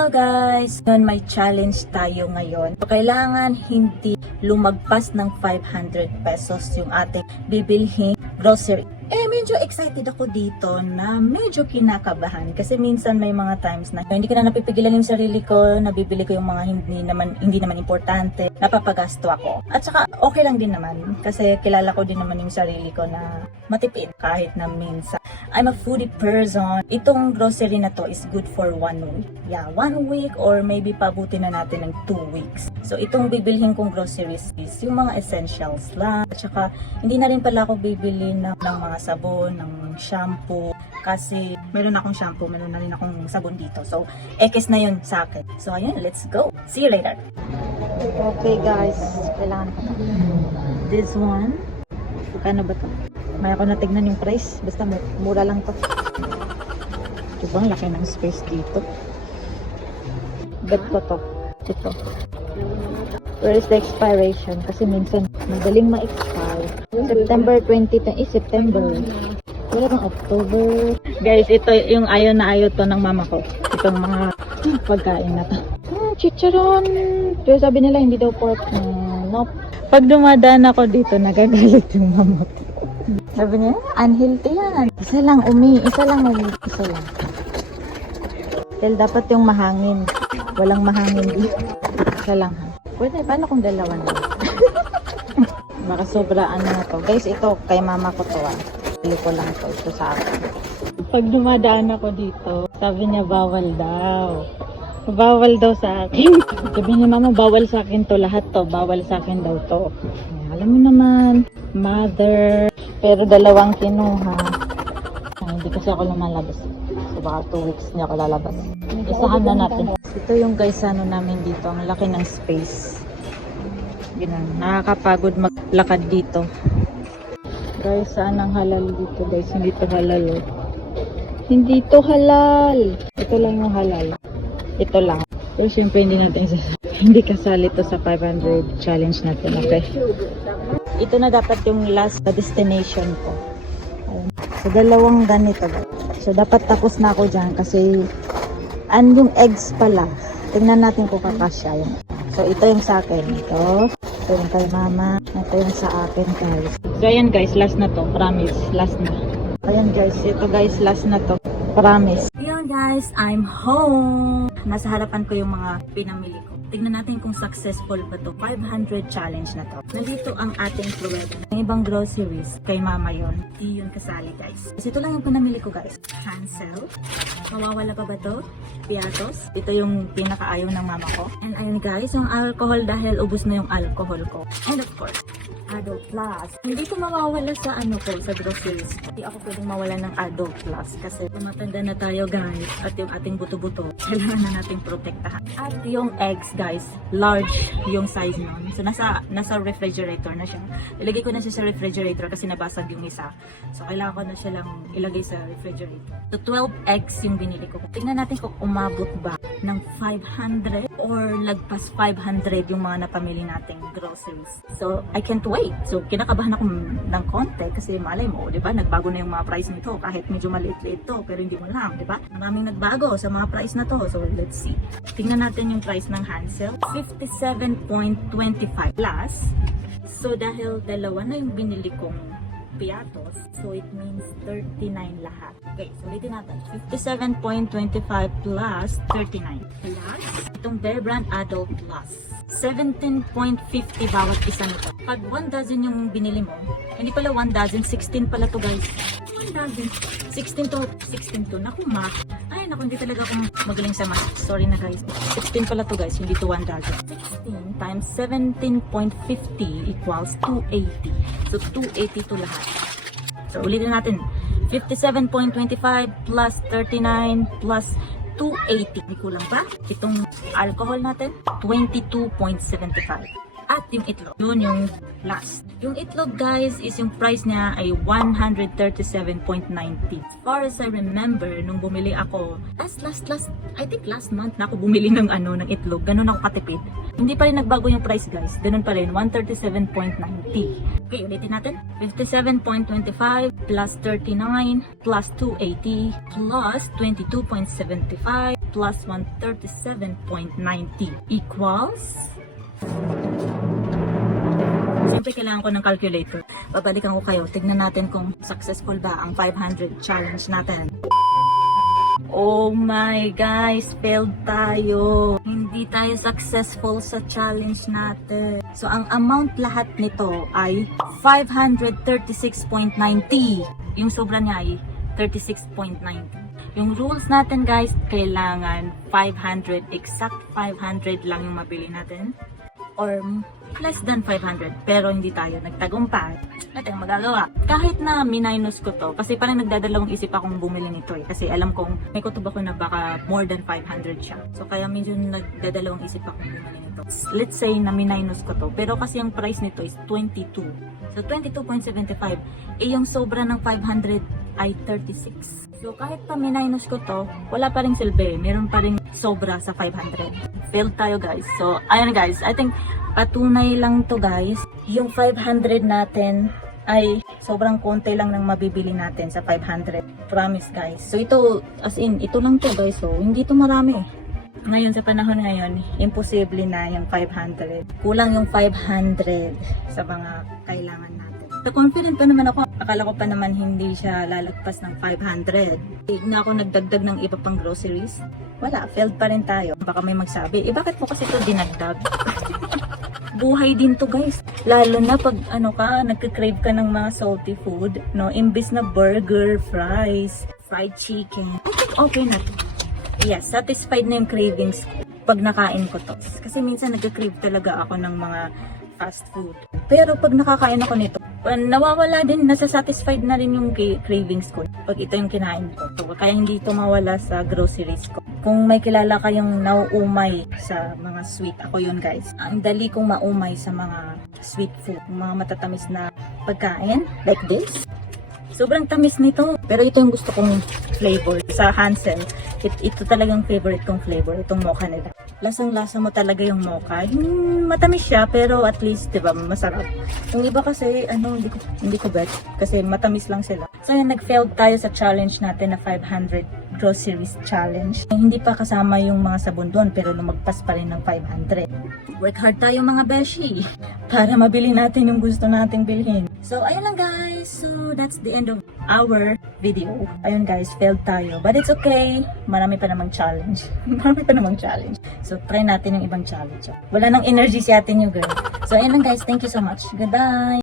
Hello guys! Ngayon may challenge tayo ngayon. So, kailangan hindi lumagpas ng 500 pesos yung ating bibilhin grocery. Medyo excited ako dito na medyo kinakabahan kasi minsan may mga times na hindi ko na napipigilan yung sarili ko, nabibili ko yung mga hindi naman importante, napapagasto ako. At saka okay lang din naman kasi kilala ko din naman yung sarili ko na matipid kahit na minsan. I'm a foodie person. Itong grocery na to is good for 1 week. Yeah, 1 week or maybe pabuti na natin ng 2 weeks. So itong bibilhin kong groceries is yung mga essentials lang. At saka hindi na rin pala ako bibili ng mga sabon, ng shampoo. Kasi meron akong shampoo, meron na rin akong sabon dito. So ekes na yun sa akin. So ayun, let's go. See you later. Okay guys, kailangan ko. This one. Kano ba to? May ako natignan yung price. Basta mura lang to. Diba, ang laki ng space dito. Bet ko to. Ito. Where is the expiration? Kasi minsan madaling ma-expire. September 2020. September. Wala bang October? Guys, ito yung ayaw na ayaw to ng mama ko. Itong mga pagkain na to. Chicharon. Pero sabi nila hindi daw pork. Nope. Pag dumadaan ako dito, nagagalit yung mama ko. Sabi niya, unhealthy yan. Isa lang. Isa lang. Dahil dapat yung mahangin. Walang mahangin dito. Isa lang. Pwede, paano kung dalawa na? Baka sobraan na to. Guys, ito, kay mama ko to. Pili ko lang to. Ito sa akin. Pag dumadaan ako dito, sabi niya, bawal daw. Bawal daw sa akin. Sabi niya, mama, bawal sa akin to. Lahat to. Bawal sa akin daw to. Alam mo naman, mother. Pero dalawang kinuha. Hindi kasi ako lumalabas. So baka 2 weeks niya ako lalabas. Isahan na natin. Ito yung guys ano namin dito. Ang laki ng space. Ganun. Nakakapagod maglakad dito. Guys, saan ang halal dito guys? Hindi to halal oh. Hindi to halal. Ito lang yung halal. Ito lang. Pero syempre hindi natin hindi kasali to sa 500 challenge natin. Okay? Ito na dapat yung last destination ko. So, dalawang ganito. So, dapat tapos na ako dyan kasi yung eggs pala. Tingnan natin kung kakasya yun. So, ito yung sa akin. Ito yung kay mama. Ito yung sa akin guys. So, ayan guys. Last na to. Promise. Last na. Ayan guys. Ito guys. Last na to. Promise. Ayan guys. I'm home. Nasa harapan ko yung mga pinamili ko. Tingnan natin kung successful ba to. 500 challenge na to. Nandito ang ating pruweba. Ang ibang groceries, kay mama yon. Di yun kasali guys. Kasi ito lang yung pinamili ko guys. Hansel. Mawawala pa ba to? Piatos. Ito yung pinakaayaw ng mama ko. And ayun guys, yung alcohol dahil ubos na yung alcohol ko. And of course, Adult Plus. Hindi ko mawawala sa sa groceries. Hindi ako pwedeng mawala ng Adult Plus kasi tumatanda na tayo guys at yung ating buto-buto kailangan na nating protektahan. At yung eggs guys, large yung size nun. So nasa refrigerator na siya. Ilagay ko na siya sa refrigerator kasi nabasag yung isa. So kailangan ko na siya lang ilagay sa refrigerator. So 12 eggs yung binili ko. Tingnan natin kung umabot ba ng 500 or lagpas 500 yung mga napamili nating groceries. So I can't wait. So, kinakabahan ako ng konti kasi malay mo, di ba? Nagbago na yung mga price nito kahit medyo maliit-liit to, pero hindi mo lang, di ba? Maraming nagbago sa mga price na to. So, let's see. Tingnan natin yung price ng Hansel. 57.25 plus. So, dahil dalawa na yung binili kong piatos, so it means 39 lahat. Okay, so ulitin natin. 57.25 plus 39 plus itong Bear Brand Adult Plus. 17.50 bawat isa nito. Pag 1 dozen yung binili mo, hindi pala 1 dozen, 16 pala to guys. 1 dozen. 16 to. Naku, math. Ay, naku, hindi talaga akong magaling sa math. Sorry na guys. 16 pala to guys, hindi to 1 dozen. 16 times 17.50 equals 280. So, 280 to lahat. So, ulitin natin. 57.25 plus 39 plus 280. May kulang pa. Itong alcohol natin, 22.75. At yung itlog, yun yung last. Yung itlog guys is yung price niya ay 137.90. Far as I remember, nung bumili ako, I think last month na ako bumili ng itlog. Ganun ako katipid. Hindi pa rin nagbago yung price guys. Ganun pa rin, 137.90. Okay, ulitin natin. 57.25 plus 39 plus 280 plus 22.75 plus 137.90 equals... Siyempre kailangan ko ng calculator. Babalikan ko kayo. Tignan natin kung successful ba ang 500 challenge natin. Oh my guys, failed tayo. Hindi tayo successful sa challenge natin. So ang amount lahat nito ay 536.90. Yung sobra niya ay 36.90. Yung rules natin guys, kailangan 500, exact 500 lang yung mabili natin. Or less than 500, pero hindi tayo nagtagumpay. Wala tayong magagawa. Kahit na minus ko to, kasi parang nagdadalawang isip akong bumili nito eh. Kasi alam kong may kutob ako na baka more than 500 siya. So kaya medyo nagdadalawang isip akong bumili nito. Let's say na minus ko to, pero kasi yung price nito is 22. So 22.75. Eh yung sobra ng 500 ay 36. So kahit pa minus ko to, wala pa ring silbi. Meron pa ring sobra sa 500. Failed tayo guys. So ayun guys, I think patunay lang to guys. Yung 500 natin ay sobrang konti lang ng mabibili natin sa 500. Promise guys. So ito, as in, ito lang to guys. So hindi to marami. Ngayon sa panahon ngayon, imposible na yung 500. Kulang yung 500 sa mga kailangan natin. So confident pa naman ako. Akala ko pa naman hindi siya lalagpas ng 500. Na ako nagdagdag ng iba pang groceries. Wala, failed pa rin tayo. Baka may magsabi, bakit mo kasi ito dinagdag? Buhay din to guys. Lalo na pag nagka-crave ka ng mga salty food, no? Imbis na burger, fries, fried chicken. Okay na to. Yes, satisfied na yung cravings ko pag nakain ko to. Kasi minsan nagka-crave talaga ako ng mga fast food. Pero pag nakakain ako nito, nawawala din, nasa-satisfied na rin yung cravings ko pag ito yung kinain ko. So, kaya hindi ito mawala sa groceries ko. Kung may kilala kayong nauumay sa mga sweet, ako yun guys. Ang dali kong maumay sa mga sweet food, mga matatamis na pagkain, like this. Sobrang tamis nito. Pero ito yung gusto kong flavor sa Hansel. Ito talagang favorite kong flavor, itong mocha nila. Lasang-lasa mo talaga yung mocha. Matamis siya, pero at least, diba, masarap. Yung iba kasi, hindi ko bet. Kasi matamis lang sila. So, yan, nag-failed tayo sa challenge natin na 500 groceries challenge. Hindi pa kasama yung mga sabon doon, pero lumagpas pa rin ng 500. Work hard tayo mga beshi para mabili natin yung gusto nating bilhin. So, ayun lang guys. So, that's the end of our video. Ayun guys, failed tayo. But it's okay. Marami pa namang challenge. Marami pa namang challenge. So, try natin yung ibang challenge. Wala nang energy si atin yung girl. So, ayun lang guys. Thank you so much. Goodbye!